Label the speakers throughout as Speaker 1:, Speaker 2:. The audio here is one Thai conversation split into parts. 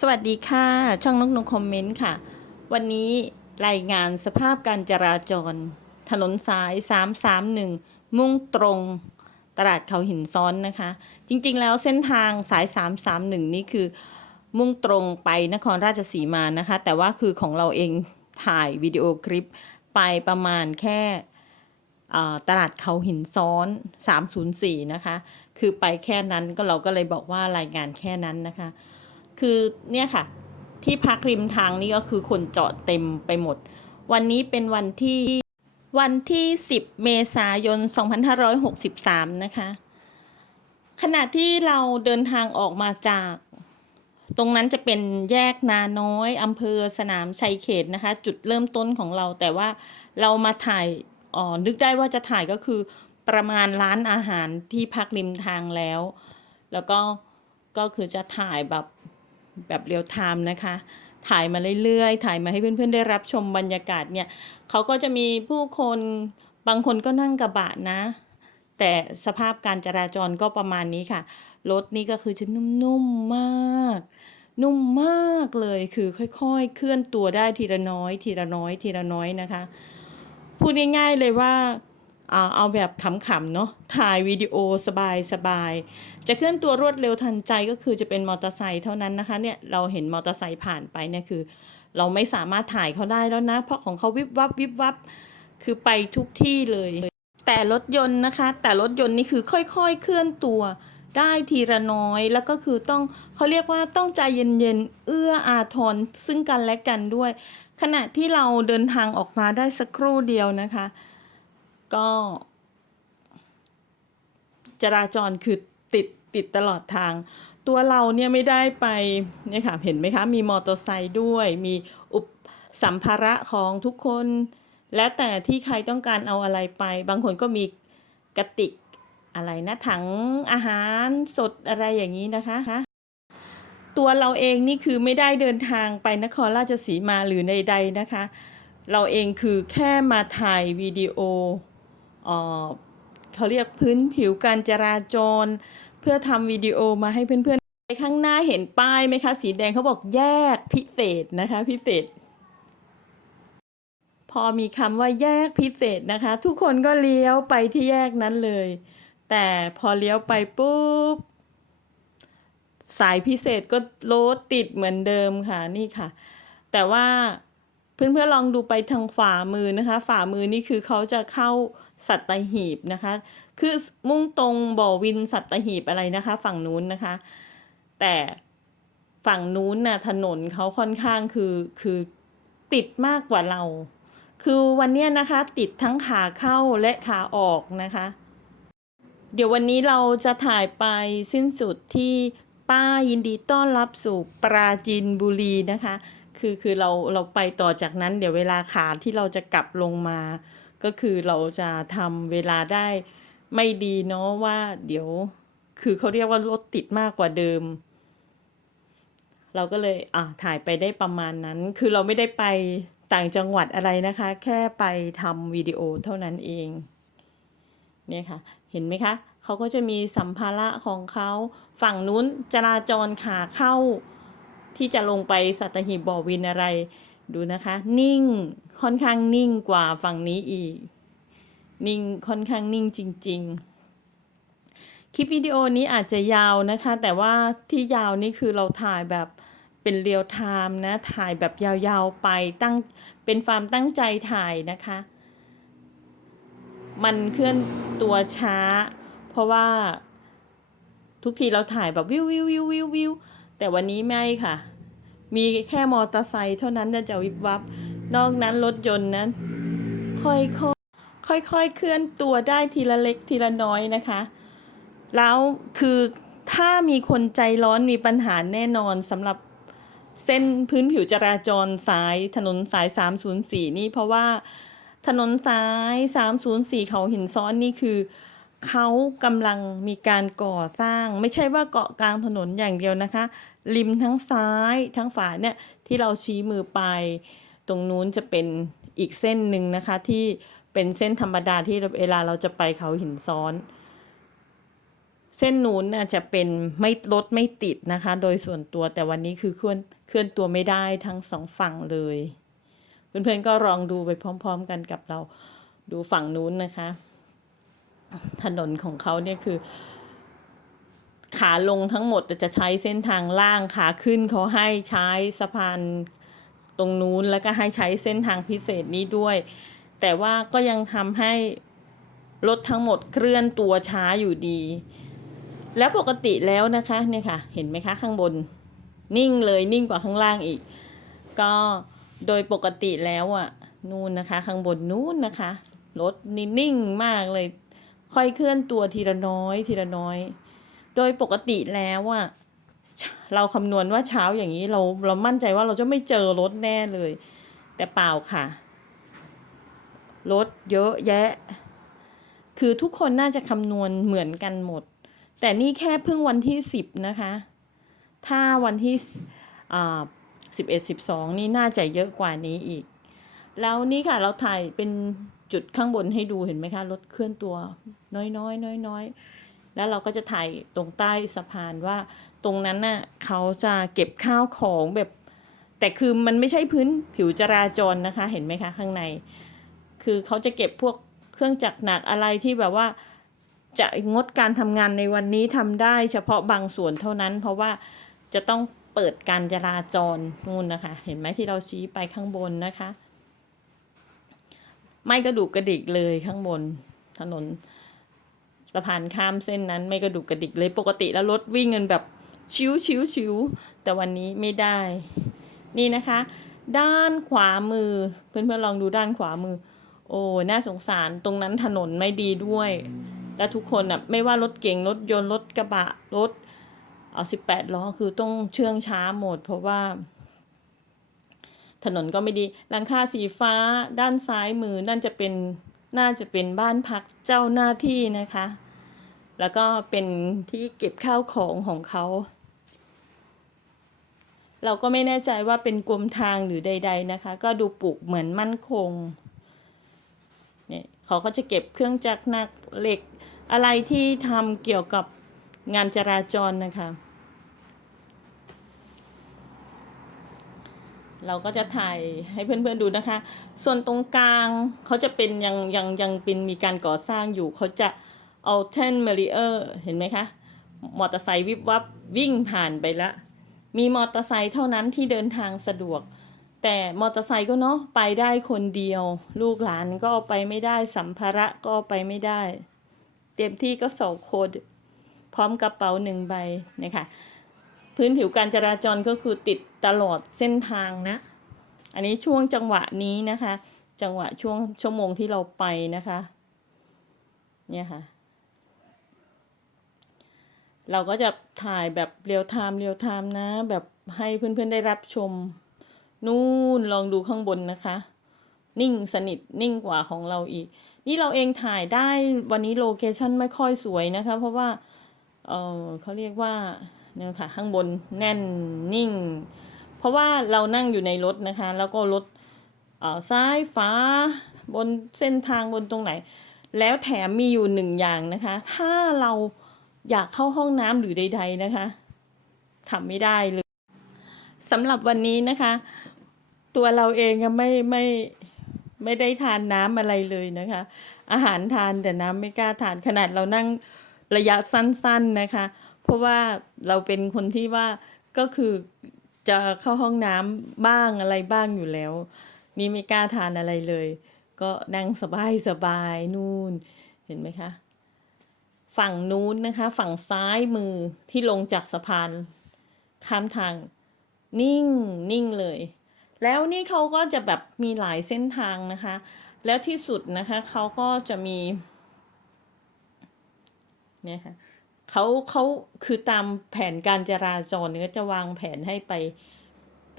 Speaker 1: สวัสดีค่ะ ช่องนกนกคอมเมนต์ค่ะ วันนี้รายงานสภาพการจราจร ถนนสาย 331 มุ่งตรงตลาดเขาหินซ้อนนะคะ จริงๆแล้วเส้นทางสาย 331 นี่คือมุ่งตรงไปนครราชสีมานะคะ แต่ว่าคือของเราเองถ่ายวิดีโอคลิปไปประมาณแค่ตลาดเขาหินซ้อน 304 นะคะ คือไปแค่นั้นก็เราก็เลยบอกว่ารายงานแค่นั้นนะคะ คือเนี่ยค่ะ ที่พักริมทางนี่ก็คือคนจอดเต็มไปหมด วันนี้เป็นวันที่วันที่ 10 เมษายน 2563 นะคะ ขณะที่เราเดินทางออกมาจาก ตรงนั้นจะเป็นแยกนาน้อยอำเภอสนามชัยเขตนะคะ จุดเริ่มต้นของเราแต่ว่าเรามาถ่ายอ๋อนึกได้ว่าจะถ่ายก็คือประมาณร้านอาหารที่พักริมทางแล้ว แล้วก็ก็คือจะถ่ายแบบ แบบเรียลไทม์นะคะ ถ่ายมาเรื่อยๆ ถ่ายมาให้เพื่อนๆ ได้รับชมบรรยากาศเนี่ยเขาก็จะมีผู้คนบางคนก็นั่งกระบะนะ แต่สภาพการจราจรก็ประมาณนี้ค่ะ รถนี่ก็คือจะนุ่มๆมาก นุ่มมากเลยคือค่อยๆ เคลื่อนตัวได้ทีละน้อย ทีละน้อย ทีละน้อยนะคะ พูดง่ายๆเลยว่า เอาเอาแบบขำๆเนาะถ่ายวิดีโอสบายๆจะเคลื่อนตัวรวดเร็วทันใจก็คือจะเป็นมอเตอร์ไซค์เท่านั้นนะคะเนี่ยเราเห็นมอเตอร์ไซค์ผ่านไปเนี่ยคือ เราไม่สามารถถ่ายเขาได้แล้วนะ เพราะของเขาวิบวับวิบวับคือไปทุกที่เลย แต่รถยนต์นะคะ แต่รถยนต์นี่คือค่อยๆ เคลื่อนตัวได้ทีละน้อยแล้วก็คือต้องเขาเรียกว่าต้องใจเย็นๆเอื้ออาทรซึ่งกันและกันด้วย ขณะที่เราเดินทางออกมาได้สักครู่เดียวนะคะ ก็ จราจรคือติดติดตลอดทาง ตัวเราเนี่ยไม่ได้ไปเนี่ยค่ะเห็นไหมคะ มีมอเตอร์ไซค์ด้วย มีอุปสัมภาระของทุกคน แล้วแต่ที่ใครต้องการเอาอะไรไป บางคนก็มีกระติกอะไรนะถังอาหารสดอะไรอย่างนี้นะคะ ตัวเราเองนี่คือไม่ได้เดินทางไปนครราชสีมาหรือใดๆนะคะ เราเองคือแค่มาถ่ายวิดีโอ เขาเรียกพื้นผิวการจราจร เพื่อทำวิดีโอมาให้เพื่อนๆไปข้างหน้าเห็นป้ายไหมคะ สีแดงเขาบอกแยกพิเศษนะคะ พิเศษ พอมีคำว่าแยกพิเศษนะคะ ทุกคนก็เลี้ยวไปที่แยกนั้นเลย แต่พอเลี้ยวไปปุ๊บสายพิเศษก็รถติดเหมือนเดิมค่ะนี่ค่ะ แต่ว่าเพื่อนๆลองดูไปทางฝ่ามือนะคะ ฝ่ามือนี่คือเขาจะเข้า สัตหีบนะคะ คือมุ่งตรงบ่อวินสัตหีบอะไรนะคะ ฝั่งนู้นนะคะ แต่ฝั่งนู้นน่ะถนนเขาค่อนข้างคือคือติดมากกว่าเรา คือวันเนี้ยนะคะ ติดทั้งขาเข้าและขาออกนะคะ เดี๋ยววันนี้เราจะถ่ายไปสิ้นสุดที่ป้ายินดีต้อนรับสู่ปราจีนบุรีนะคะ คือคือเราเราไปต่อจากนั้น เดี๋ยวเวลาขาที่เราจะกลับลงมา ก็คือเราจะทำเวลาได้ไม่ดีเนาะว่าเดี๋ยวคือเขาเรียกว่ารถติดมากกว่าเดิม เราก็เลยอะถ่ายไปได้ประมาณนั้น คือเราไม่ได้ไปต่างจังหวัดอะไรนะคะ แค่ไปทำวิดีโอเท่านั้นเองเนี่ยค่ะ เห็นไหมคะเขาก็จะมีสัมภาระของเขาฝั่งนู้นจราจรขาเข้าที่จะลงไปสัตหีบบ่อวินอะไร ดูนะคะ นิ่งค่อนข้างนิ่งกว่าฝั่งนี้อีก นิ่งค่อนข้างนิ่งจริง ๆ คลิปวิดีโอนี้อาจจะยาวนะคะ แต่ว่าที่ยาวนี่คือเราถ่ายแบบเป็นเรียลไทม์นะ ถ่ายแบบยาวๆไปตั้งเป็นความตั้งใจถ่ายนะคะ มันเคลื่อนตัวช้า เพราะว่าทุกทีเราถ่ายแบบวิววิววิววิววิวแต่วันนี้ไม่ค่ะ มีแค่มอเตอร์ไซค์เท่านั้นจะวิบวับ นอกนั้นรถยนต์นั้น ค่อยๆค่อยๆเคลื่อนตัวได้ทีละเล็กทีละน้อยนะคะ แล้วคือถ้ามีคนใจร้อนมีปัญหาแน่นอนสำหรับเส้นพื้นผิวจราจรสายถนนสาย 304 นี่เพราะว่าถนนสาย 304 เขาหินซ้อนนี่คือเขากำลังมีการก่อสร้าง ไม่ใช่ว่าเกาะกลางถนนอย่างเดียวนะคะ ริมทั้งซ้ายทั้งฝาเนี่ยที่เราชี้มือไป ตรงนู้นจะเป็นอีกเส้นหนึ่งนะคะที่เป็นเส้นธรรมดาที่เวลาเราจะไปเขาหินซ้อน เส้นนู้นน่ะจะเป็นไม่รถไม่ติดนะคะ โดยส่วนตัวแต่วันนี้คือเคลื่อนเคลื่อนตัวไม่ได้ทั้งสองฝั่งเลย เพื่อนๆก็ลองดูไปพร้อม ๆ กันกับเราดูฝั่งนู้นนะคะ ถนนของเขาเนี่ยคือ ขาลงทั้งหมดจะใช้เส้นทางล่างขาขึ้นเขาให้ใช้สะพานตรงนู้นแล้วก็ให้ใช้เส้นทางพิเศษนี้ด้วย แต่ว่าก็ยังทำให้รถทั้งหมดเคลื่อนตัวช้าอยู่ดี แล้วปกติแล้วนะคะเนี่ยค่ะ เห็นไหมคะข้างบน นิ่งเลยนิ่งกว่าข้างล่างอีก ก็โดยปกติแล้วอะนู่นนะคะ ข้างบนนู้นนะคะรถนี่นิ่งมากเลย ค่อยเคลื่อนตัวทีละน้อยทีละน้อย โดยปกติแล้วอะเราคำนวณว่าเช้าอย่างนี้เราเรามั่นใจว่าเราจะไม่เจอรถแน่เลย แต่เปล่าค่ะ รถเยอะแยะ คือทุกคนน่าจะคำนวณเหมือนกันหมด แต่นี่แค่เพิ่งวันที่สิบนะคะ ถ้าวันที่สิบเอ็ดสิบสองนี่น่าจะเยอะกว่านี้อีก แล้วนี่ค่ะเราถ่ายเป็นจุดข้างบนให้ดูเห็นไหมคะรถเคลื่อนตัวน้อยน้อยน้อยน้อยๆ แล้วเราก็จะถ่ายตรงใต้สะพานว่า ตรงนั้นน่ะเขาจะเก็บข้าวของแบบ แต่คือมันไม่ใช่พื้นผิวจราจรนะคะ เห็นไหมคะข้างใน คือเขาจะเก็บพวกเครื่องจักรหนักอะไรที่แบบว่าจะงดการทำงานในวันนี้ทำได้เฉพาะบางส่วนเท่านั้น เพราะว่าจะต้องเปิดการจราจรนู่นนะคะ เห็นไหมที่เราชี้ไปข้างบนนะคะ ไม่กระดุกกระดิกเลยข้างบนถนน สะพานข้ามเส้นนั้นไม่กระดุกกระดิกเลยปกติแล้วรถวิ่งกันแบบชิวชิวชิวแต่วันนี้ไม่ได้ นี่นะคะ ด้านขวามือ เพื่อนๆลองดูด้านขวามือ โอ้น่าสงสารตรงนั้นถนนไม่ดีด้วย และทุกคนอะไม่ว่ารถเก๋งรถยนต์รถกระบะรถเอาสิบแปดล้อคือต้องเชื่องช้าหมด เพราะว่า ถนนก็ไม่ดีหลังคาสีฟ้าด้านซ้ายมือนั่นจะเป็นน่าจะเป็นบ้านพักเจ้าหน้าที่นะคะ แล้วก็เป็นที่เก็บข้าวของของเขา เราก็ไม่แน่ใจว่าเป็นกรมทางหรือใด ๆนะคะ ก็ดูปลูกเหมือนมั่นคงเนี่ยเขาก็จะเก็บเครื่องจักรหนักเหล็กอะไรที่ทำเกี่ยวกับงานจราจรนะคะ เราก็จะถ่ายให้เพื่อนๆดูนะคะ ส่วนตรงกลางเขาจะเป็นยังยังยังเป็นมีการก่อสร้างอยู่เขาจะ เอาแท่นเมริเออร์เห็นไหมคะ มอเตอร์ไซค์วิบวับวิ่งผ่านไปละ มีมอเตอร์ไซค์เท่านั้นที่เดินทางสะดวก แต่มอเตอร์ไซค์ก็เนาะไปได้คนเดียว ลูกหลานก็ไปไม่ได้สัมภาระก็ไปไม่ได้ เต็มที่ก็สองคนพร้อมกระเป๋าหนึ่งใบเนี่ยค่ะพื้นผิวการจราจรก็คือติดตลอดเส้นทางนะ อันนี้ช่วงจังหวะนี้นะคะ จังหวะช่วงชั่วโมงที่เราไปนะคะ เนี่ยค่ะ เราก็จะถ่ายแบบเรียลไทม์เรียลไทม์นะ แบบให้เพื่อนๆได้รับชม นู่นลองดูข้างบนนะคะ นิ่งสนิทนิ่งกว่าของเราอีก นี่เราเองถ่ายได้วันนี้โลเคชันไม่ค่อยสวยนะคะ เพราะว่าเออเขาเรียกว่าเนี่ยค่ะข้างบนแน่นนิ่ง เพราะว่าเรานั่งอยู่ในรถนะคะ แล้วก็รถเอ่อซ้ายฟ้าบนเส้นทางบนตรงไหน แล้วแถมมีอยู่หนึ่งอย่างนะคะ ถ้าเรา อยากเข้าห้องน้ำหรือใด ๆนะคะทำไม่ได้เลยสำหรับวันนี้นะคะ ตัวเราเองไม่ไม่ไม่ได้ทานน้ำอะไรเลยนะคะ อาหารทานแต่น้ำไม่กล้าทานขนาดเรานั่งระยะสั้น ๆนะคะ เพราะว่าเราเป็นคนที่ว่าก็คือจะเข้าห้องน้ำบ้างอะไรบ้างอยู่แล้ว นี่ไม่กล้าทานอะไรเลย ก็นั่งสบายสบายนู่นเห็นไหมคะ ฝั่งนู้นนะคะ ฝั่งซ้ายมือที่ลงจากสะพานข้ามทางนิ่งนิ่งเลย แล้วนี่เขาก็จะแบบมีหลายเส้นทางนะคะ แล้วที่สุดนะคะเขาก็จะมีเนี่ยค่ะเขาเขาคือตามแผนการจราจรเนี่ยจะวางแผนให้ไป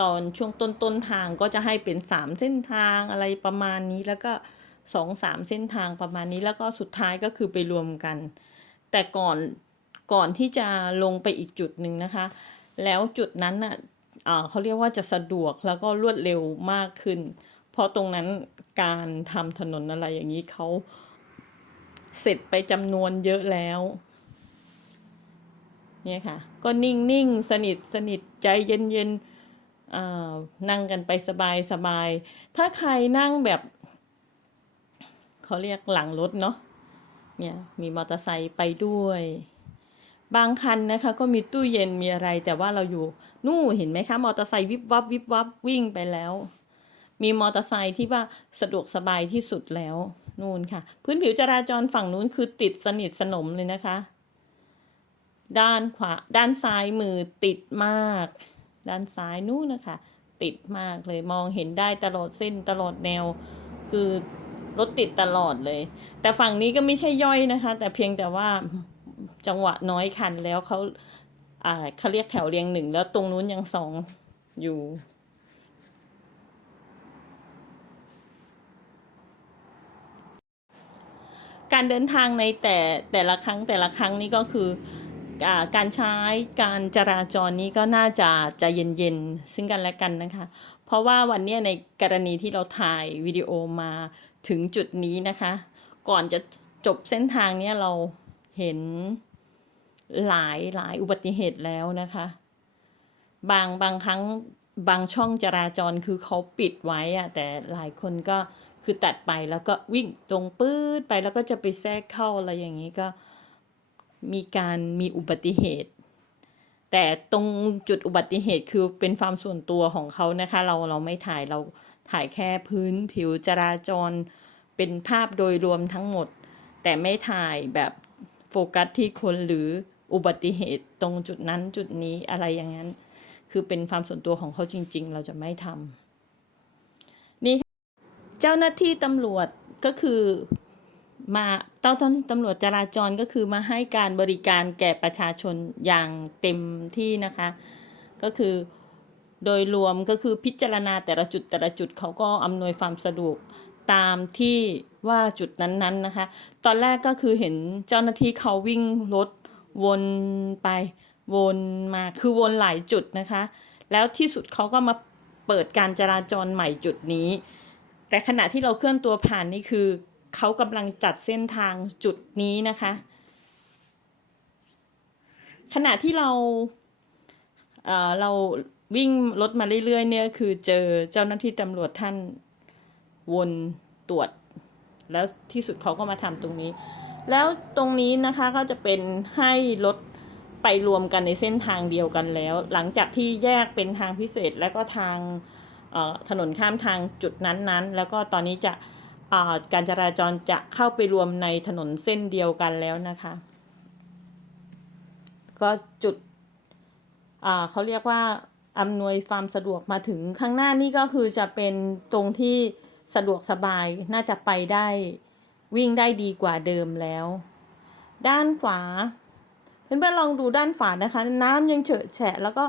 Speaker 1: ตอนช่วงต้นต้นทางก็จะให้เป็นสามเส้นทางอะไรประมาณนี้แล้วก็สองสามเส้นทางประมาณนี้แล้วก็สุดท้ายก็คือไปรวมกัน แต่ก่อนก่อนที่จะลงไปอีกจุดหนึ่งนะคะ แล้วจุดนั้นน่ะเขาเรียกว่าจะสะดวกแล้วก็รวดเร็วมากขึ้น เพราะตรงนั้นการทำถนนอะไรอย่างนี้เขาเสร็จไปจำนวนเยอะแล้วเนี่ยค่ะ ก็นิ่งนิ่งๆสนิทสนิทใจเย็นเย็นๆอ่านั่งกันไปสบายสบาย ถ้าใครนั่งแบบ เขาเรียกหลังรถเนาะ เนี่ยมีมอเตอร์ไซค์ไปด้วย บางคันนะคะก็มีตู้เย็นมีอะไรแต่ว่าเราอยู่นู่นเห็นไหมคะมอเตอร์ไซค์วิบวับวิบวับวิ่งไปแล้ว มีมอเตอร์ไซค์ที่ว่าสะดวกสบายที่สุดแล้วนู่นค่ะ พื้นผิวจราจรฝั่งนู้นคือติดสนิทสนมเลยนะคะ ด้านขวาด้านซ้ายมือติดมาก ด้านซ้ายนู่นนะคะ ติดมากเลยมองเห็นได้ตลอดเส้นตลอดแนว คือ รถติดตลอดเลย แต่ฝั่งนี้ก็ไม่ใช่ย่อยนะคะ แต่เพียงแต่ว่าจังหวะน้อยคันแล้วเขาอ่าเขาเรียกแถวเรียงหนึ่งแล้วตรงนู้นยังสองอยู่ การเดินทางในแต่แต่ละครั้งแต่ละครั้งนี่ก็คืออการใช้การจราจรนี้ก็น่าจะจะเย็นๆซึ่งกันและกันนะคะ เพราะว่าวันนี้ในกรณีที่เราถ่ายวิดีโอมา ถึงจุดนี้นะคะ ก่อนจะจบเส้นทางเนี้ยเราเห็นหลายหลายอุบัติเหตุแล้วนะคะ บางบางครั้งบางช่องจราจรคือเขาปิดไว้อะแต่หลายคนก็คือตัดไปแล้วก็วิ่งตรงปื๊ดไปแล้วก็จะไปแทรกเข้าอะไรอย่างนี้ก็มีการมีอุบัติเหตุ แต่ตรงจุดอุบัติเหตุคือเป็นความส่วนตัวของเขานะคะ เราเราไม่ถ่ายเรา ถ่ายแค่พื้นผิวจราจร เป็นภาพโดยรวมทั้งหมด แต่ไม่ถ่ายแบบโฟกัสที่คนหรืออุบัติเหตุตรงจุดนั้นจุดนี้อะไรอย่างนั้น คือเป็นความส่วนตัวของเขาจริง ๆ เราจะไม่ทำนี่เจ้าหน้าที่ตำรวจก็คือมาเจ้าหน้าที่ตำรวจจราจรก็คือมาให้การบริการแก่ประชาชนอย่างเต็มที่นะคะ ก็คือ โดยรวมก็คือพิจารณาแต่ละจุดแต่ละจุดเขาก็อำนวยความสะดวกตามที่ว่าจุดนั้นๆนะคะ ตอนแรกก็คือเห็นเจ้าหน้าที่เขาวิ่งรถวนไปวนมาคือวนหลายจุดนะคะ แล้วที่สุดเขาก็มาเปิดการจราจรใหม่จุดนี้ แต่ขณะที่เราเคลื่อนตัวผ่านนี่คือเขากำลังจัดเส้นทางจุดนี้นะคะ ขณะที่เราเออเรา วิ่งรถมาเรื่อยๆเนี่ยคือเจอเจ้าหน้าที่ตำรวจท่านวนตรวจ แล้วที่สุดเขาก็มาทำตรงนี้ แล้วตรงนี้นะคะก็จะเป็นให้รถไปรวมกันในเส้นทางเดียวกันแล้ว หลังจากที่แยกเป็นทางพิเศษแล้วก็ทางถนนข้ามทางจุดนั้นๆ แล้วก็ตอนนี้จะการจราจรจะเข้าไปรวมในถนนเส้นเดียวกันแล้วนะคะ ก็จุดเขาเรียกว่า อำนวยความสะดวกมาถึงข้างหน้านี่ก็คือจะเป็นตรงที่สะดวกสบายน่าจะไปได้วิ่งได้ดีกว่าเดิมแล้ว ด้านขวาเพื่อนๆลองดูด้านฝานะคะ น้ำยังเฉอะแฉะ แล้วก็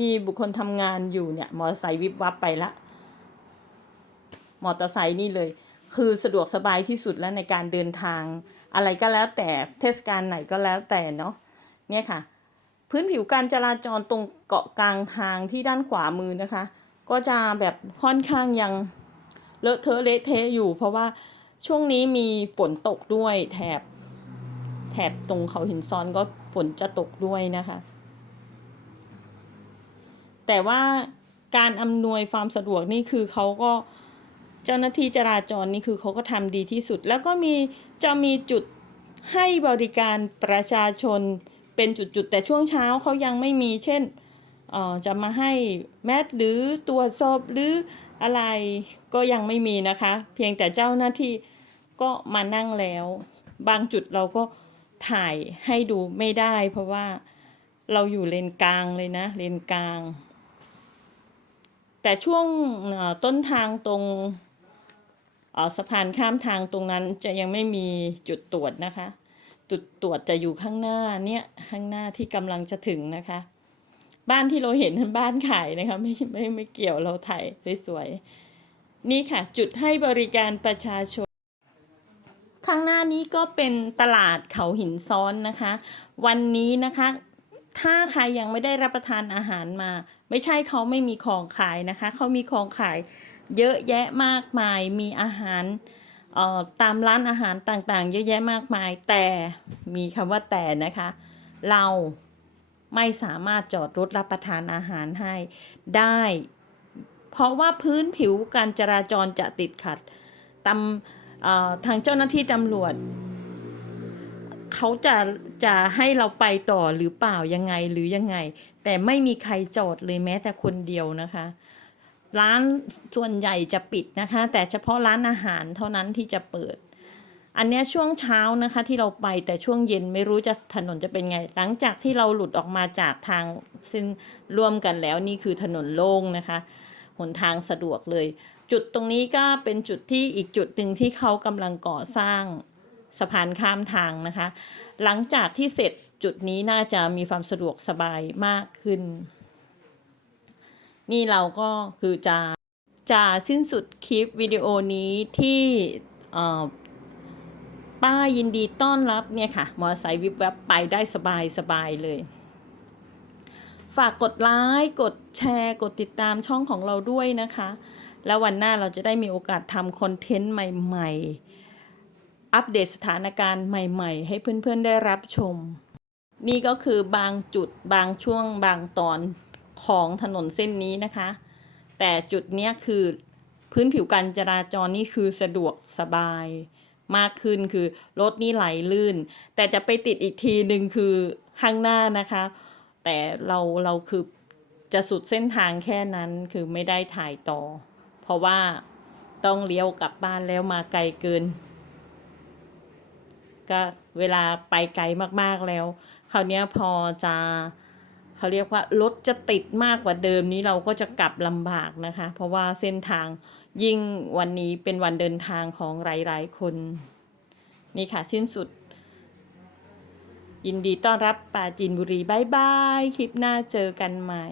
Speaker 1: มีบุคคลทำงานอยู่เนี่ยมอเตอร์ไซค์วิบวับไปละมอเตอร์ไซค์นี่เลย คือสะดวกสบายที่สุดแล้วในการเดินทาง อะไรก็แล้วแต่เทศกาลไหนก็แล้วแต่เนาะเนี่ยค่ะ พื้นผิวการจราจรตรงเกาะกลางทางที่ด้านขวามือนะคะ ก็จะแบบค่อนข้างยังเลอะเทอะเละเทะอยู่ เพราะว่าช่วงนี้มีฝนตกด้วยแถบแถบตรงเขาหินซ้อนก็ฝนจะตกด้วยนะคะ แต่ว่าการอำนวยความสะดวกนี่คือเขาก็เจ้าหน้าที่จราจรนี่คือเขาก็ทำดีที่สุด แล้วก็มีจะมีจุดให้บริการประชาชน เป็นจุดๆ แต่ช่วงเช้าเขายังไม่มีเช่นจะมาให้แมสหรือตรวจสอบหรืออะไรก็ยังไม่มีนะคะ เพียงแต่เจ้าหน้าที่ก็มานั่งแล้ว บางจุดเราก็ถ่ายให้ดูไม่ได้ เพราะว่าเราอยู่เลนกลางเลยนะเลนกลาง แต่ช่วงต้นทางตรงสะพานข้ามทางตรงนั้นจะยังไม่มีจุดตรวจนะคะ จุดตรวจจะอยู่ข้างหน้าเนี่ยข้างหน้าที่กำลังจะถึงนะคะ บ้านที่เราเห็นเป็นบ้านขายนะคะไม่ไม่ไม่เกี่ยวเราถ่ายสวยๆนี่ค่ะ จุดให้บริการประชาชน ข้างหน้านี้ก็เป็นตลาดเขาหินซ้อนนะคะ วันนี้นะคะถ้าใครยังไม่ได้รับประทานอาหารมา ไม่ใช่เขาไม่มีของขายนะคะ เขามีของขายเยอะแยะมากมายมีอาหาร ตามร้านอาหารต่างๆ เยอะแยะมากมาย แต่มีคำว่าแต่นะคะ เราไม่สามารถจอดรถรับประทานอาหารให้ได้ เพราะว่าพื้นผิวการจราจรจะติดขัดตำทางเจ้าหน้าที่ตำรวจ เขาจะจะให้เราไปต่อหรือเปล่ายังไงหรือยังไง แต่ไม่มีใครจอดเลยแม้แต่คนเดียวนะคะ ร้านส่วนใหญ่จะปิดนะคะ แต่เฉพาะร้านอาหารเท่านั้นที่จะเปิด อันนี้ช่วงเช้านะคะที่เราไปแต่ช่วงเย็นไม่รู้จะถนนจะเป็นไง หลังจากที่เราหลุดออกมาจากทางเส้นร่วมกันแล้วนี่คือถนนโล่งนะคะหนทางสะดวกเลย จุดตรงนี้ก็เป็นจุดที่อีกจุดหนึ่งที่เขากำลังก่อสร้างสะพานข้ามทางนะคะ หลังจากที่เสร็จจุดนี้น่าจะมีความสะดวกสบายมากขึ้น นี่เราก็คือจะจะสิ้นสุดคลิปวิดีโอนี้ที่ป้ายินดีต้อนรับเนี่ยค่ะ มอไซค์วิบแวบไปได้สบายสบายเลย ฝากกดไลค์กดแชร์กดติดตามช่องของเราด้วยนะคะ แล้ววันหน้าเราจะได้มีโอกาสทำคอนเทนต์ใหม่ๆ อัปเดตสถานการณ์ใหม่ๆ ให้เพื่อนๆได้รับชม นี่ก็คือบางจุดบางช่วงบางตอน ของถนนเส้นนี้นะคะ แต่จุดเนี้ยคือพื้นผิวการจราจรนี่คือสะดวกสบายมากขึ้นคือรถนี่ไหลลื่น แต่จะไปติดอีกทีหนึ่งคือข้างหน้านะคะ แต่เราเราคือจะสุดเส้นทางแค่นั้นคือไม่ได้ถ่ายต่อ เพราะว่าต้องเลี้ยวกลับบ้านแล้วมาไกลเกิน ก็เวลาไปไกลมากๆแล้ว คราวนี้พอจะ เขาเรียกว่ารถจะติดมากกว่าเดิมนี้เราก็จะกลับลำบากนะคะ เพราะว่าเส้นทางยิ่งวันนี้เป็นวันเดินทางของหลายๆคน นี่ค่ะสิ้นสุด ยินดีต้อนรับป่าจีนบุรีบายบาย คลิปหน้าเจอกันใหม่